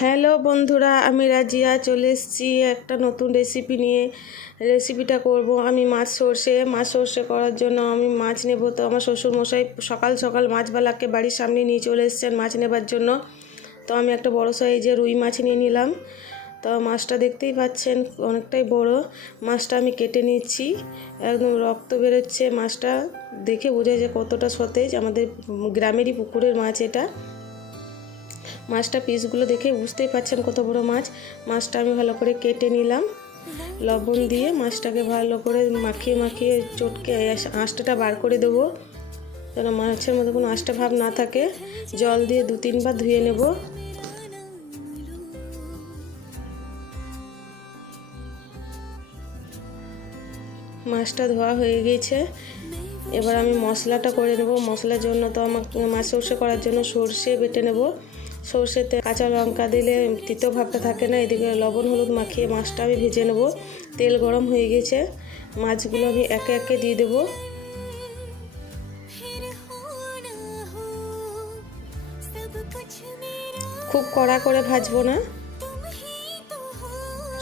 Hello বন্ধুরা, আমি রাজিয়া চলে এসেছি একটা নতুন রেসিপি নিয়ে। রেসিপিটা করব আমি মাছ সর্ষে করার জন্য আমি মাছ নেব। তো আমার শ্বশুরমশাই সকাল সকাল মাছবালাকে বাড়ির সামনে নিয়ে চলে এসেছেন মাছ নেবার জন্য। তো আমি একটা বড় সাইজের রুই মাছ নিয়ে নিলাম। তো মাছটা দেখতেই পাচ্ছেন অনেকটাই বড়। মাছটা আমি কেটে নিচ্ছি, একদম রক্ত বেরোচ্ছে। মাছটা দেখে বোঝা যায় কতটা সতেজ, আমাদের গ্রামেরই পুকুরের মাছ এটা। মাছটা পিসগুলো দেখে বুঝতেই পারছেন কত বড় মাছ। মাছটা আমি ভালো করে কেটে নিলাম, লবণ দিয়ে মাছটাকে ভালো করে মাখিয়ে চটকে আঁশটা বার করে দেবো, যেন মাছের মধ্যে কোনো আঁশটা ভাব না থাকে। জল দিয়ে 2-3 বার ধুয়ে নেব। মাছটা ধোয়া হয়ে গেছে, এবার আমি মশলাটা করে নেব। মশলার জন্য তো আমাকে মাছ সর্ষে করার জন্য সর্ষে বেটে নেব। সর্ষেতে কাঁচা লঙ্কা দিলে তিতো ভাবটা থাকে না। এদিকে লবণ হলুদ মাখিয়ে মাছটা আমি ভেজে নেব। তেল গরম হয়ে গেছে, মাছগুলো আমি একে একে দিয়ে দেব। খুব কড়া করে ভাজবো না,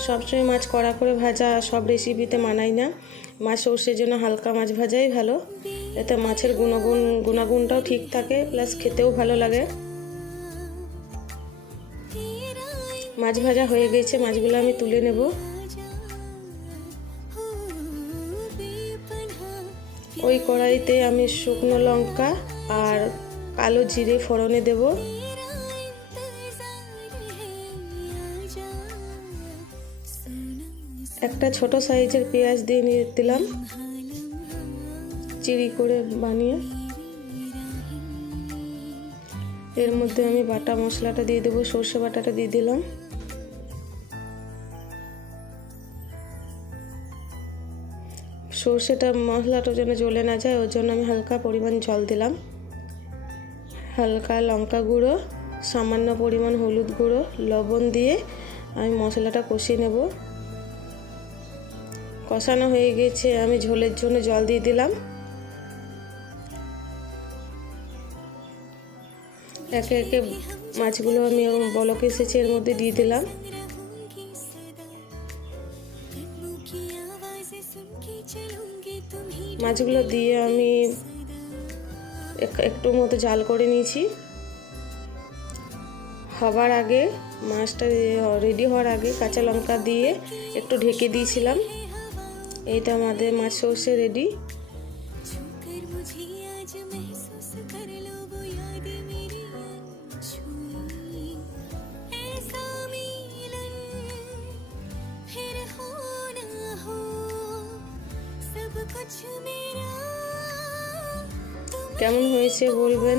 সবসময় মাছ কড়া করে ভাজা সব রেসিপিতে মানাই না। মাছ সর্ষের জন্য হালকা মাছ ভাজাই ভালো, এতে মাছের গুণাগুণটাও ঠিক থাকে, প্লাস খেতেও ভালো লাগে। মাছ ভাজা হয়ে গেছে, মাছগুলো আমি তুলে নেব। ওই কড়াইতে আমি শুকনো লঙ্কা আর কালো জিরে ফোড়নে দেব। একটা ছোট সাইজের পেঁয়াজ দিয়ে দিলাম চিড়ি করে বানিয়ে। এর মধ্যে আমি বাটা মশলাটা দিয়ে দেবো, সর্ষে বাটাটা দিয়ে দিলাম। সর্ষেটা মশলাটা যেন জ্বলে না যায়, ওর জন্য আমি হালকা পরিমাণ জল দিলাম। হালকা লঙ্কা গুঁড়ো, সামান্য পরিমাণ হলুদ গুঁড়ো, লবণ দিয়ে আমি মশলাটা কষিয়ে নেব। কষানো হয়ে গেছে, আমি ঝোলের জন্য জল দিয়ে দিলাম। একে একে মাছগুলো আমি বলক এসেছে এর মধ্যে দিয়ে দিলাম। মাছগুলো দিয়ে আমি একটু মতো জাল করে নিয়েছি। হবার আগে, মাছটা রেডি হওয়ার আগে কাঁচা লঙ্কা দিয়ে একটু ঢেকে দিয়েছিলাম। এইটা আমাদের মাছ সর্ষে রেডি। কেমন হয়েছে বলবেন।